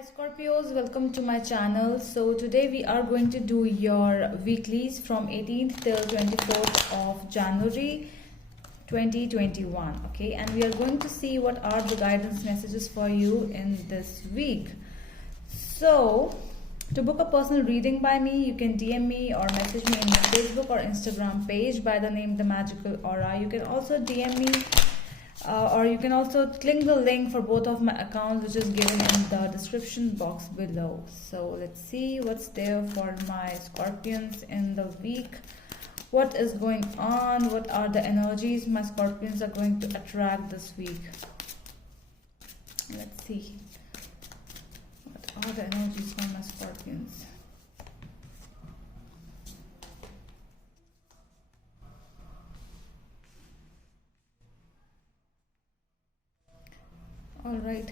Hi Scorpios, welcome to my channel. So today we are going to do your weeklies from 18th till 24th of January 2021. Okay, and we are going to see what are the guidance messages for you in this week. So to book a personal reading by me, you can DM me or message me in my Facebook or Instagram page by the name The Magical Aura. You can also DM me or you can also click the link for both of my accounts, which is given in the description box below. So let's see what's there for my Scorpions in the week. What is going on? What are the energies my Scorpions are going to attract this week? Let's see. What are the energies for my Scorpions? All right,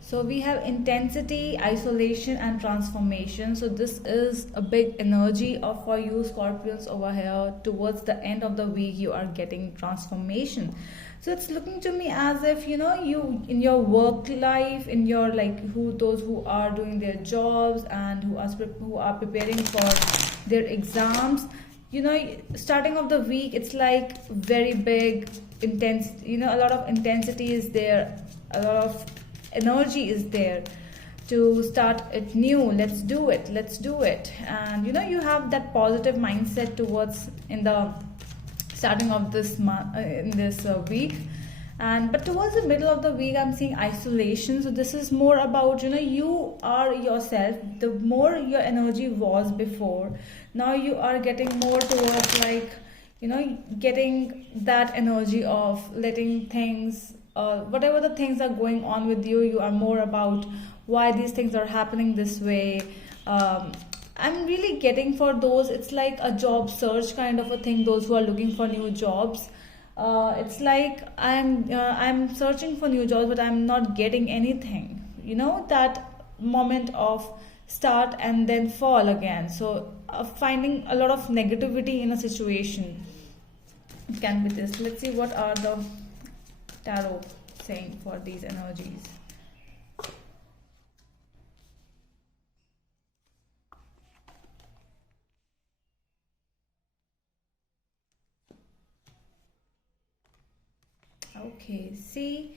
so we have intensity, isolation and transformation. So this is a big energy of for you Scorpions over here. Towards the end of the week you are getting transformation. So it's looking to me as if you in your work life, in your those who are doing their jobs and who are preparing for their exams, starting of the week, it's like very big intense, a lot of intensity is there, a lot of energy is there to start it new. Let's do it. And you have that positive mindset towards in the starting of this month, in this week. And but towards the middle of the week I'm seeing isolation. So this is more about you are yourself. The more your energy was before, now you are getting more towards getting that energy of letting things, whatever the things are going on with you, you are more about why these things are happening this way. I'm really getting for those, it's like a job search kind of a thing, those who are looking for new jobs. It's like I'm searching for new jobs but I'm not getting anything, that moment of start and then fall again. So finding a lot of negativity in a situation, it can be this. Let's see what are the tarot saying for these energies. Okay, see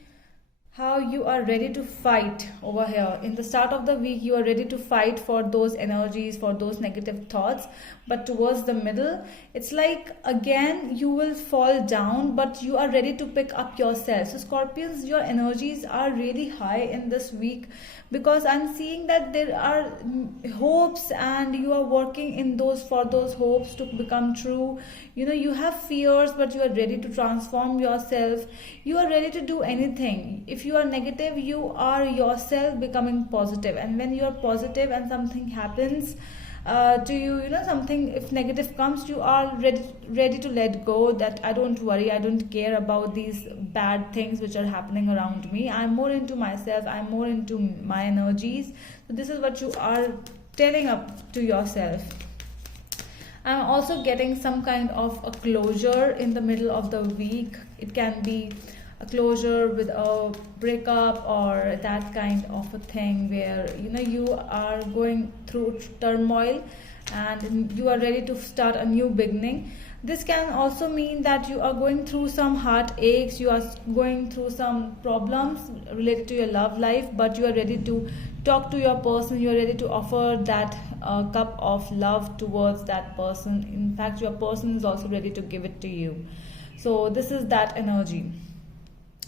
how you are ready to fight over here. In the start of the week you are ready to fight for those energies, for those negative thoughts, but towards the middle it's like again you will fall down, but you are ready to pick up yourself. So Scorpions, your energies are really high in this week because I'm seeing that there are hopes and you are working in those for those hopes to become true. You have fears but you are ready to transform yourself. You are ready to do anything. If you are negative, you are yourself becoming positive, and when you are positive and something happens to you, something, if negative comes, you are ready to let go, that I don't worry, I don't care about these bad things which are happening around me. I'm more into myself, I'm more into my energies. So this is what you are telling up to yourself. I'm also getting some kind of a closure in the middle of the week. It can be a closure with a breakup or that kind of a thing where you are going through turmoil and you are ready to start a new beginning. This can also mean that you are going through some heartaches, you are going through some problems related to your love life, but you are ready to talk to your person, you are ready to offer that cup of love towards that person. In fact, your person is also ready to give it to you. So this is that energy.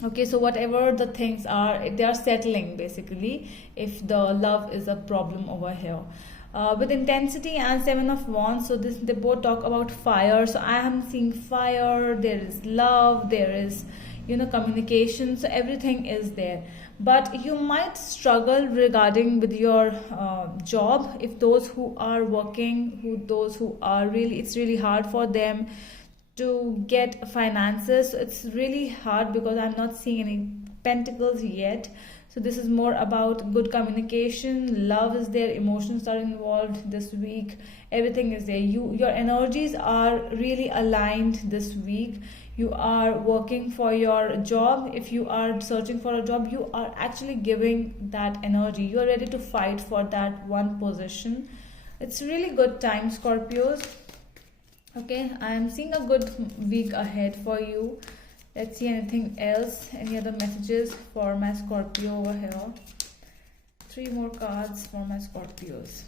Okay, so whatever the things are, they are settling basically if the love is a problem over here. With intensity and Seven of Wands, so this, they both talk about fire. So I am seeing fire, there is love, there is communication, so everything is there. But you might struggle regarding with your job. If those who are working, those who are really, it's really hard for them to get finances. So it's really hard because I'm not seeing any pentacles yet. So this is more about good communication, love is there, emotions are involved this week, everything is there. Your energies are really aligned this week. you are working for your job, if you are searching for a job, you are actually giving that energy. You are ready to fight for that one position. It's really good time, Scorpios. Okay, I am seeing a good week ahead for you. Let's see anything else, any other messages for my Scorpio over here. 3 more cards for my Scorpios.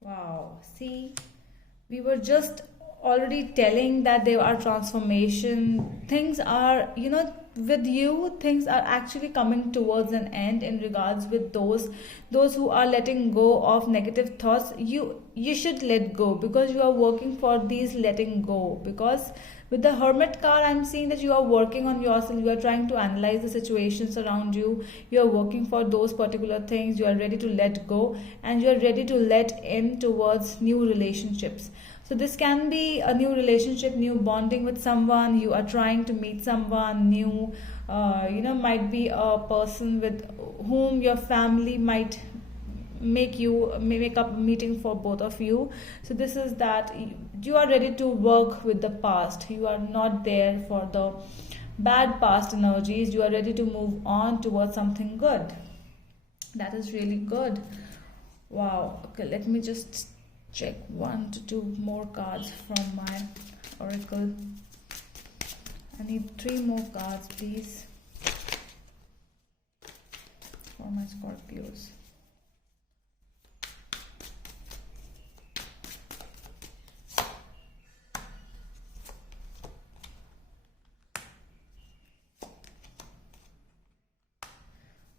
Wow, see, we were just already telling that there are transformation. Things are, with you, things are actually coming towards an end in regards with those who are letting go of negative thoughts. You should let go, because you are working for these letting go. Because with the Hermit card, I'm seeing that you are working on yourself. You are trying to analyze the situations around you. You are working for those particular things. You are ready to let go, and you are ready to let in towards new relationships. So this can be a new relationship, new bonding with someone. You are trying to meet someone new. Might be a person with whom your family might make up a meeting for both of you. So this is that you are ready to work with the past. You are not there for the bad past energies. You are ready to move on towards something good. That is really good. Wow. Okay, let me just check 1 to 2 more cards from my oracle. I need 3 more cards, please, for my Scorpios.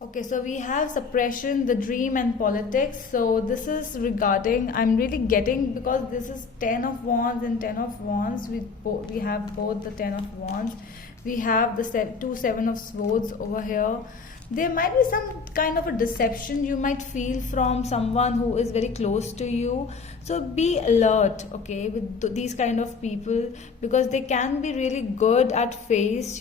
Okay, so we have suppression, the dream, and politics. So this is regarding, I'm really getting, because this is 10 of wands and 10 of wands. We have both the 10 of wands. We have the 2 7 of swords over here. There might be some kind of a deception you might feel from someone who is very close to you. So be alert, okay, with these kind of people, because they can be really good at face,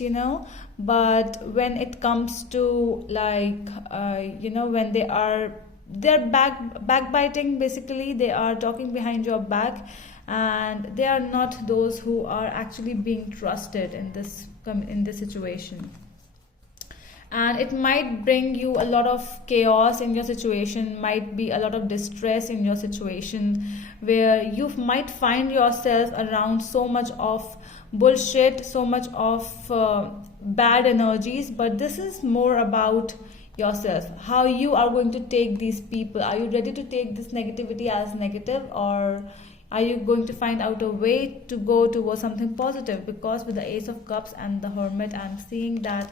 but when it comes to when they're backbiting, basically they are talking behind your back, and they are not those who are actually being trusted in this situation. And it might bring you a lot of chaos in your situation, might be a lot of distress in your situation, where you might find yourself around so much of bullshit, so much of bad energies. But this is more about yourself, how you are going to take these people. Are you ready to take this negativity as negative, or are you going to find out a way to go towards something positive? Because with the Ace of Cups and the Hermit, I'm seeing that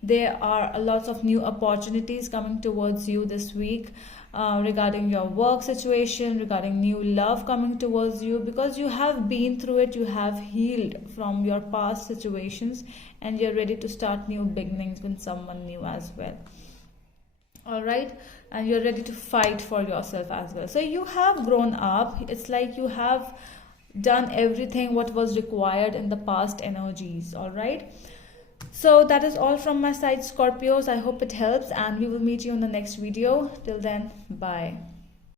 there are a lot of new opportunities coming towards you this week, regarding your work situation, regarding new love coming towards you, because you have been through it, you have healed from your past situations, and you're ready to start new beginnings with someone new as well. All right, and you're ready to fight for yourself as well. So you have grown up. It's like you have done everything what was required in the past energies. All right, so that is all from my side, Scorpios. I hope it helps, and we will meet you in the next video. Till then, bye.